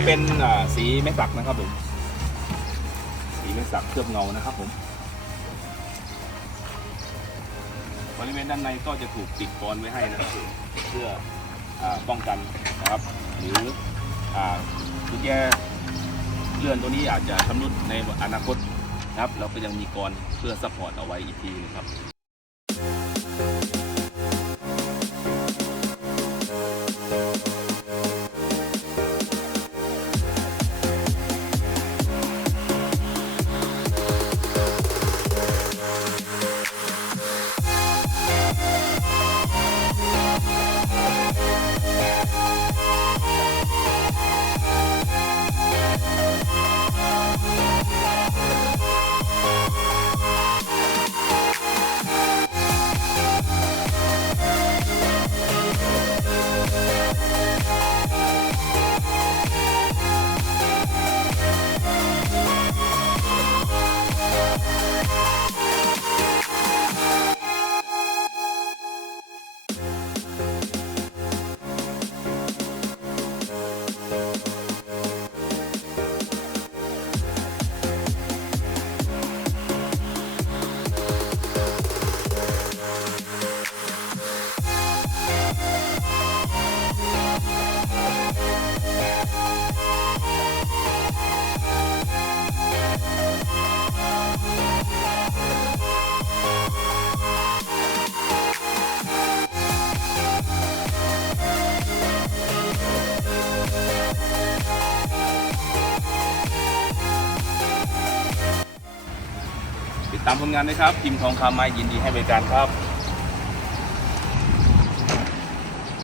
ก็เป็นสีแม็กสักนะครับผมสีแม็กสักเคลือบเงานะครับผมบริเวณด้านในก็จะถูกปิดกรอนไว้ให้นะครับเพื่ออป้องกันนะครับ หรือกุญแจเลื่อนตัวนี้อาจจะชำรุดในอนาคตนะครับ เราก็ยังมีกรอนเพื่อซัพพอร์ตเอาไว้อีกทีนึงครับ ตามผลงานนะครับทีมทองคำมายินดีให้บริการครับ